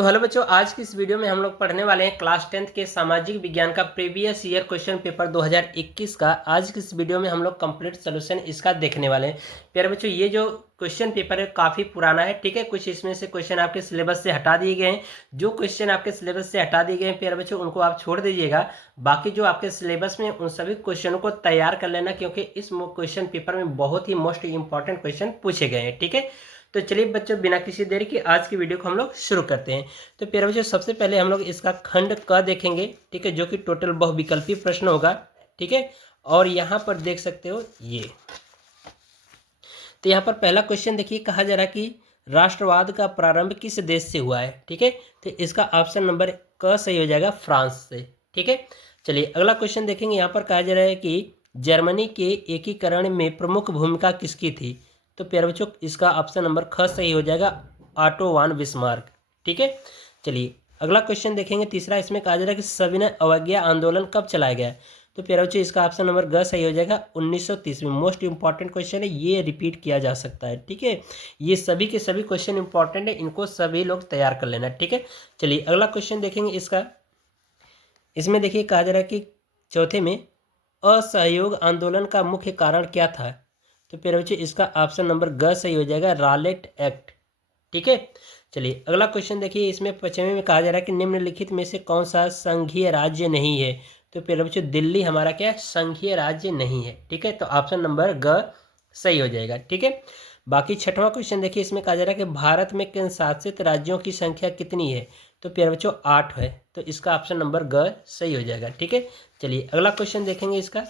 तो हेलो बच्चों, आज की इस वीडियो में हम लोग पढ़ने वाले हैं क्लास 10th के सामाजिक विज्ञान का प्रीवियस ईयर क्वेश्चन पेपर 2021 का। आज की इस वीडियो में हम लोग कंप्लीट सोल्यूशन इसका देखने वाले हैं। प्यारे बच्चों, ये जो क्वेश्चन पेपर है काफ़ी पुराना है, ठीक है। कुछ इसमें से क्वेश्चन आपके सिलेबस से हटा दिए गए हैं। जो क्वेश्चन आपके सिलेबस से हटा दिए गए हैं प्यारे बच्चों, उनको आप छोड़ दीजिएगा। बाकी जो आपके सिलेबस में उन सभी क्वेश्चनों को तैयार कर लेना, क्योंकि इस क्वेश्चन पेपर में बहुत ही मोस्ट इंपॉर्टेंट क्वेश्चन पूछे गए हैं, ठीक है। तो चलिए बच्चों, बिना किसी देरी के आज की वीडियो को हम लोग शुरू करते हैं। तो प्यारे बच्चों, सबसे पहले हम लोग इसका खंड क देखेंगे, ठीक है, जो कि टोटल बहुविकल्पी प्रश्न होगा, ठीक है। और यहाँ पर देख सकते हो ये, तो यहाँ पर पहला क्वेश्चन देखिए, कहा जा रहा है कि राष्ट्रवाद का प्रारंभ किस देश से हुआ है, ठीक है। तो इसका ऑप्शन नंबर क सही हो जाएगा, फ्रांस से, ठीक है। चलिए अगला क्वेश्चन देखेंगे। यहाँ पर कहा जा रहा है कि जर्मनी के एकीकरण में प्रमुख भूमिका किसकी थी। तो प्यारे बच्चों, इसका ऑप्शन नंबर ख सही हो जाएगा, ऑटो वान बिस्मार्क, ठीक है। चलिए अगला क्वेश्चन देखेंगे, तीसरा। इसमें कहा जा रहा है कि सविनय अवज्ञा आंदोलन कब चलाया गया। तो प्यारे बच्चों, इसका ऑप्शन नंबर ग सही हो जाएगा, 1930 में। मोस्ट इंपॉर्टेंट क्वेश्चन है, ये रिपीट किया जा सकता है, ठीक है। ये सभी के सभी क्वेश्चन इंपॉर्टेंट है, इनको सभी लोग तैयार कर लेना, ठीक है। चलिए अगला क्वेश्चन देखेंगे इसका। इसमें देखिए कहा जा रहा है कि चौथे में असहयोग आंदोलन का मुख्य कारण क्या था। तो प्यारे बच्चों, इसका ऑप्शन नंबर ग सही हो जाएगा, रॉलेट एक्ट, ठीक है। चलिए अगला क्वेश्चन देखिए। इसमें 5वें में कहा जा रहा है कि निम्नलिखित में से कौन सा संघीय राज्य नहीं है। तो प्यारे बच्चों, दिल्ली हमारा क्या है, संघीय राज्य नहीं है, ठीक है। तो ऑप्शन नंबर ग सही हो जाएगा, ठीक है। बाकी 6वां क्वेश्चन देखिए। इसमें कहा जा रहा है कि भारत में केंद्र शासित राज्यों की संख्या कितनी है। तो प्यारे बच्चों, 8 है। तो इसका ऑप्शन नंबर ग सही हो जाएगा, ठीक है। चलिए अगला क्वेश्चन देखेंगे इसका।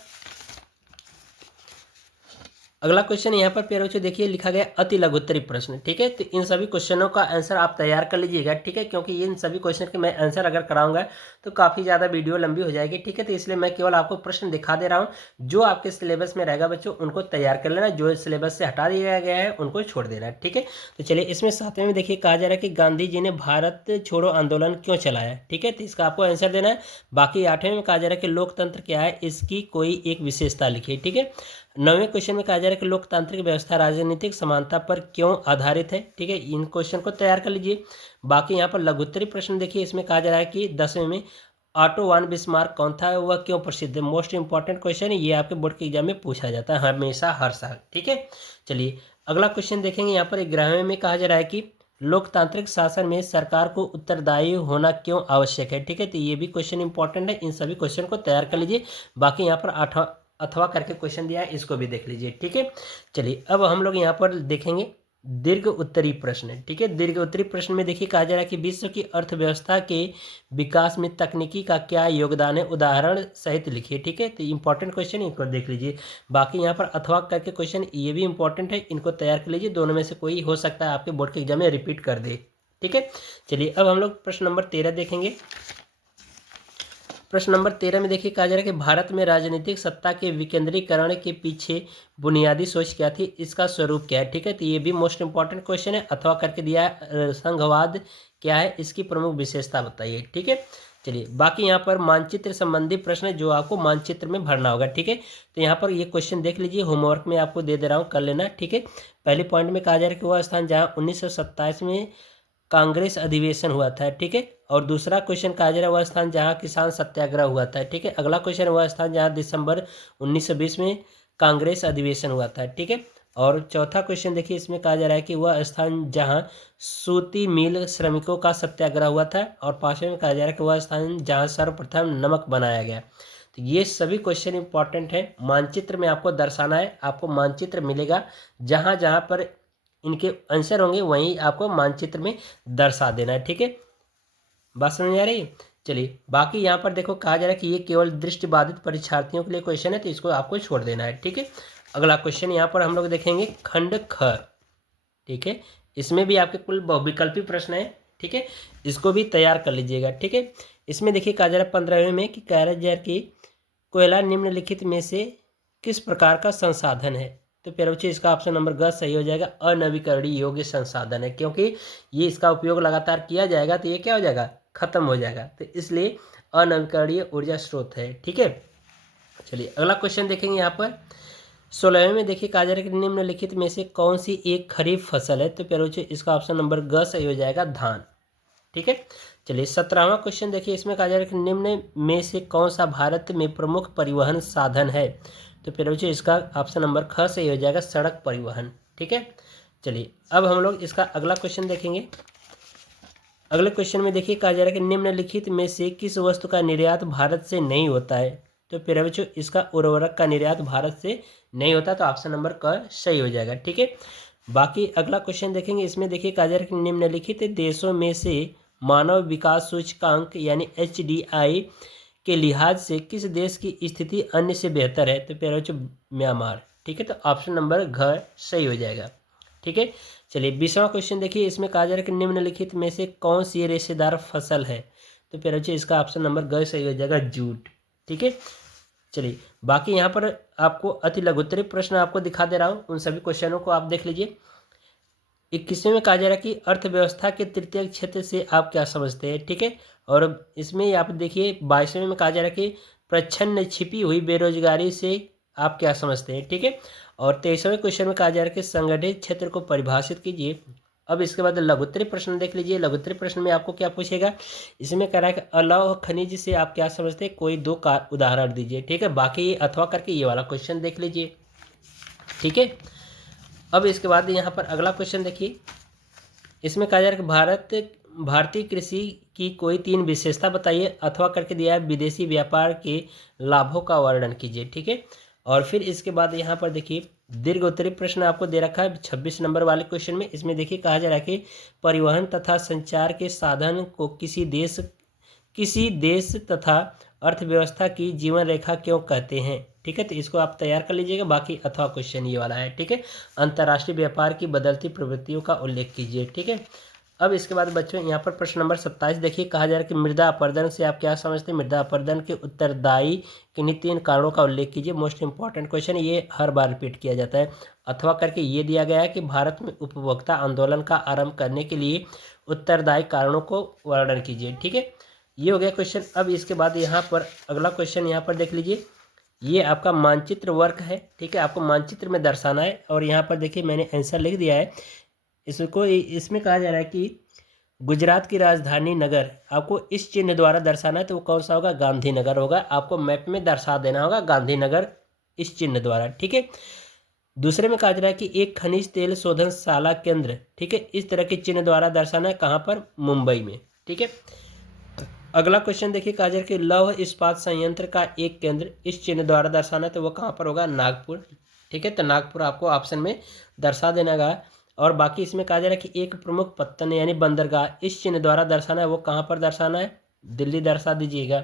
अगला क्वेश्चन यहाँ पर प्यारे बच्चों देखिए, लिखा गया अति लघुत्तरी प्रश्न, ठीक है। तो इन सभी क्वेश्चनों का आंसर आप तैयार कर लीजिएगा, ठीक है, क्योंकि इन सभी क्वेश्चन के मैं आंसर अगर कराऊंगा तो काफ़ी ज़्यादा वीडियो लंबी हो जाएगी, ठीक है। तो इसलिए मैं केवल आपको प्रश्न दिखा दे रहा हूँ। जो आपके सिलेबस में रहेगा बच्चों, उनको तैयार कर लेना। जो सिलेबस से हटा दिया गया है उनको छोड़ देना, ठीक है। तो चलिए इसमें 7वें में देखिए, कहा जा रहा है कि गांधी जी ने भारत छोड़ो आंदोलन क्यों चलाया, ठीक है। तो इसका आपको आंसर देना है। बाकी 8वें में कहा जा रहा है कि लोकतंत्र क्या है, इसकी कोई एक विशेषता लिखिए, ठीक है। 9वें क्वेश्चन में कहा जा रहा है कि लोकतांत्रिक व्यवस्था राजनीतिक समानता पर क्यों आधारित है, ठीक है। इन क्वेश्चन को तैयार कर लीजिए। बाकी यहाँ पर लघुत्तरी प्रश्न देखिए। इसमें कहा जा रहा है कि 10वें में ऑटो वान बिस्मार्क कौन था, वह क्यों प्रसिद्ध है। मोस्ट इंपॉर्टेंट क्वेश्चन है, ये आपके बोर्ड के एग्जाम में पूछा जाता है हमेशा, हर साल, ठीक है। चलिए अगला क्वेश्चन देखेंगे। यहाँ पर 11वें में कहा जा रहा है कि लोकतांत्रिक शासन में सरकार को उत्तरदायी होना क्यों आवश्यक है, ठीक है। तो ये भी क्वेश्चन इंपॉर्टेंट है, इन सभी क्वेश्चन को तैयार कर लीजिए। बाकी यहाँ पर अथवा करके क्वेश्चन दिया है, इसको भी देख लीजिए, ठीक है। चलिए अब हम लोग यहाँ पर देखेंगे दीर्घ उत्तरी प्रश्न, ठीक है। दीर्घ उत्तरी प्रश्न में देखिए, कहा जा रहा है कि विश्व की अर्थव्यवस्था के विकास में तकनीकी का क्या योगदान है, उदाहरण सहित लिखिए, ठीक है। तो इंपॉर्टेंट क्वेश्चन, इनको देख लीजिए। बाकी यहाँ पर अथवा करके क्वेश्चन, ये भी इंपॉर्टेंट है, इनको तैयार कर लीजिए। दोनों में से कोई हो सकता है आपके बोर्ड के एग्जाम में रिपीट कर दे, ठीक है। चलिए अब हम लोग प्रश्न नंबर 13 देखेंगे। प्रश्न नंबर 13 में देखिए, कहा जा रहा है कि भारत में राजनीतिक सत्ता के विकेंद्रीकरण के पीछे बुनियादी सोच क्या थी, इसका स्वरूप क्या है, ठीक है। तो ये भी मोस्ट इंपॉर्टेंट क्वेश्चन है। अथवा करके दिया है, संघवाद क्या है, इसकी प्रमुख विशेषता बताइए, ठीक है। चलिए बाकी यहाँ पर मानचित्र संबंधी प्रश्न है, जो आपको मानचित्र में भरना होगा, ठीक है। तो यहाँ पर ये क्वेश्चन देख लीजिए, होमवर्क में आपको दे रहा हूँ, कर लेना, ठीक है। पहले पॉइंट में कहा जा रहा है कि वह स्थान जहाँ 1927 में कांग्रेस अधिवेशन हुआ था, ठीक है। और दूसरा क्वेश्चन कहा जा रहा है वह स्थान जहां किसान सत्याग्रह हुआ था, ठीक है। अगला क्वेश्चन वह स्थान जहां दिसंबर 1920 में कांग्रेस अधिवेशन हुआ था, ठीक है। और चौथा क्वेश्चन देखिए, इसमें कहा जा रहा है कि वह स्थान जहां सूती मिल श्रमिकों का सत्याग्रह हुआ था। और 5वें में कहा जा रहा है कि वह स्थान जहां सर्वप्रथम नमक बनाया गया। तो ये सभी क्वेश्चन इंपॉर्टेंट है। मानचित्र में आपको दर्शाना है, आपको मानचित्र मिलेगा, जहां जहां पर इनके आंसर होंगे वहीं आपको मानचित्र में दर्शा देना है, ठीक है। बात समझ आ रही है। चलिए बाकी यहाँ पर देखो, कहा जा रहा है कि ये केवल दृष्टिबाधित परीक्षार्थियों के लिए क्वेश्चन है, तो इसको आपको छोड़ देना है, ठीक है। अगला क्वेश्चन यहाँ पर हम लोग देखेंगे खंड ख, ठीक है। इसमें भी आपके कुल बहुविकल्पी प्रश्न है, ठीक है। इसको भी तैयार कर लीजिएगा, ठीक है। इसमें देखिए कहा जा रहा है 15वें में कि कैराजार की कोयला निम्नलिखित में से किस प्रकार का संसाधन है। तो प्यारे बच्चों, इसका ऑप्शन नंबर ग सही हो जाएगा, अनवीकरणीय योग्य संसाधन है, क्योंकि ये इसका उपयोग लगातार किया जाएगा तो ये क्या हो जाएगा, खत्म हो जाएगा, तो इसलिए अनवीकरणीय ऊर्जा स्रोत है, ठीक है। चलिए अगला क्वेश्चन देखेंगे। यहाँ पर 16वें में देखिए, कहा जा रहा है कि निम्नलिखित में से कौन सी एक खरीफ फसल है। तो प्यारे बच्चों, इसका ऑप्शन नंबर ग सही हो जाएगा, धान, ठीक है। चलिए 17वां क्वेश्चन देखिए, इसमें कहा जा रहा है कि निम्न में से कौन सा भारत में प्रमुख परिवहन साधन है। तो फिर बच्चों इसका ऑप्शन नंबर ख सही हो जाएगा, सड़क परिवहन। ठीक है। चलिए अब हम लोग इसका अगला क्वेश्चन देखेंगे। अगले क्वेश्चन में देखिए कहा जा रहा है कि निम्नलिखित में से किस वस्तु का निर्यात भारत से नहीं होता है। तो फिर बच्चों इसका उर्वरक का निर्यात भारत से नहीं होता, तो ऑप्शन नंबर क सही हो जाएगा। ठीक है। बाकी अगला क्वेश्चन देखेंगे, इसमें देखिए कहा जा रहा है कि निम्नलिखित देशों में से मानव विकास सूचकांक यानी HDI के लिहाज से किस देश की स्थिति अन्य से बेहतर है। तो फिर बच्चों म्यांमार। ठीक है। तो ऑप्शन नंबर घ सही हो जाएगा। ठीक है। चलिए 20वां क्वेश्चन देखिए, इसमें कहा जा रहा है कि निम्नलिखित में से कौन सी रेशेदार फसल है। तो फिर बच्चों इसका ऑप्शन नंबर ग सही हो जाएगा, जूट। ठीक है। चलिए बाकी यहाँ पर आपको अति लघुत्तरीय प्रश्न आपको दिखा दे रहा हूँ, उन सभी क्वेश्चनों को आप देख लीजिए। 21वें में कहा जा रहा है कि अर्थव्यवस्था के तृतीय क्षेत्र से आप क्या समझते हैं। ठीक है। और इसमें आप देखिए 22वें में कहा जा रहा है कि प्रच्छन्न छिपी हुई बेरोजगारी से आप क्या समझते हैं। ठीक है। और 23वें क्वेश्चन में कहा जा रहा है कि संगठित क्षेत्र को परिभाषित कीजिए। अब इसके बाद लघुत्तरीय प्रश्न देख लीजिए। लघुत्तरीय प्रश्न में आपको क्या पूछेगा, इसमें कह रहा है कि अलौह खनिज से आप क्या समझते हैं, कोई दो का उदाहरण दीजिए। ठीक है। बाकी ये अथवा करके ये वाला क्वेश्चन देख लीजिए। ठीक है। अब इसके बाद यहाँ पर अगला क्वेश्चन देखिए, इसमें कहा जा रहा है कि भारतीय कृषि की कोई 3 विशेषता बताइए, अथवा करके दिया है विदेशी व्यापार के लाभों का वर्णन कीजिए। ठीक है। और फिर इसके बाद यहाँ पर देखिए दीर्घ उत्तरीय प्रश्न आपको दे रखा है 26 नंबर वाले क्वेश्चन में। इसमें देखिए कहा जा रहा है कि परिवहन तथा संचार के साधन को किसी देश तथा अर्थव्यवस्था की जीवन रेखा क्यों कहते हैं। ठीक है। तो इसको आप तैयार कर लीजिएगा। बाकी अथवा क्वेश्चन ये वाला है। ठीक है। अंतर्राष्ट्रीय व्यापार की बदलती प्रवृत्तियों का उल्लेख कीजिए। ठीक है। अब इसके बाद बच्चों यहाँ पर प्रश्न नंबर 27 देखिए, कहा जा रहा है कि मृदा अपरदन से आप क्या समझते हैं। मृदा अपरदन के उत्तरदायी किन्हीं 3 कारणों का उल्लेख कीजिए। मोस्ट इंपॉर्टेंट क्वेश्चन, ये हर बार रिपीट किया जाता है। अथवा करके ये दिया गया है कि भारत में उपभोक्ता आंदोलन का आरंभ करने के लिए उत्तरदायी कारणों को वर्णन कीजिए। ठीक है। ये हो गया क्वेश्चन। अब इसके बाद यहाँ पर अगला क्वेश्चन यहाँ पर देख लीजिए, ये आपका मानचित्र वर्क है। ठीक है। आपको मानचित्र में दर्शाना है, और यहाँ पर देखिए मैंने आंसर लिख दिया है। इसमें कहा जा रहा है कि गुजरात की राजधानी नगर आपको इस चिन्ह द्वारा दर्शाना है, तो वो कौन सा होगा, गांधीनगर होगा। आपको मैप में दर्शा देना होगा गांधीनगर इस चिन्ह द्वारा। ठीक है। दूसरे में कहा जा रहा है कि एक खनिज तेल शोधनशाला केंद्र, ठीक है, इस तरह के चिन्ह द्वारा दर्शाना है, कहाँ पर, मुंबई में। ठीक है। अगला क्वेश्चन देखिए, कहा जा रहा है कि लौह इस्पात संयंत्र का एक केंद्र इस चिन्ह द्वारा दर्शाना है, तो वो कहाँ पर होगा, नागपुर। ठीक है। तो नागपुर आपको ऑप्शन में दर्शा देना होगा। और बाकी इसमें कहा जा रहा है कि एक प्रमुख पत्तन यानी बंदरगाह इस चिन्ह द्वारा दर्शाना है, वो कहाँ पर दर्शाना है, दिल्ली दर्शा दीजिएगा।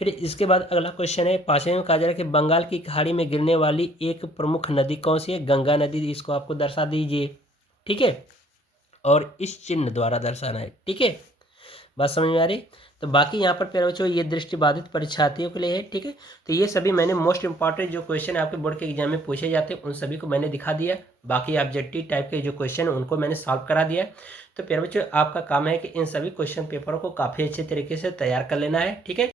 फिर इसके बाद अगला क्वेश्चन है 5वें में, कहा जा रहा है कि बंगाल की खाड़ी में गिरने वाली एक प्रमुख नदी कौन सी है, गंगा नदी, इसको आपको दर्शा दीजिए। ठीक है। और इस चिन्ह द्वारा दर्शाना है। ठीक है। बात समझ में आ रही। तो बाकी यहाँ पर प्यारे बच्चों ये दृष्टिबाधित परीक्षार्थियों के लिए है। ठीक है। तो ये सभी मैंने मोस्ट इंपॉर्टेंट जो क्वेश्चन आपके बोर्ड के एग्जाम में पूछे जाते हैं उन सभी को मैंने दिखा दिया। बाकी ऑब्जेक्टिव टाइप के जो क्वेश्चन उनको मैंने सॉल्व करा दिया। तो प्यारे बच्चों आपका काम है कि इन सभी क्वेश्चन पेपरों को काफ़ी अच्छे तरीके से तैयार कर लेना है। ठीक है।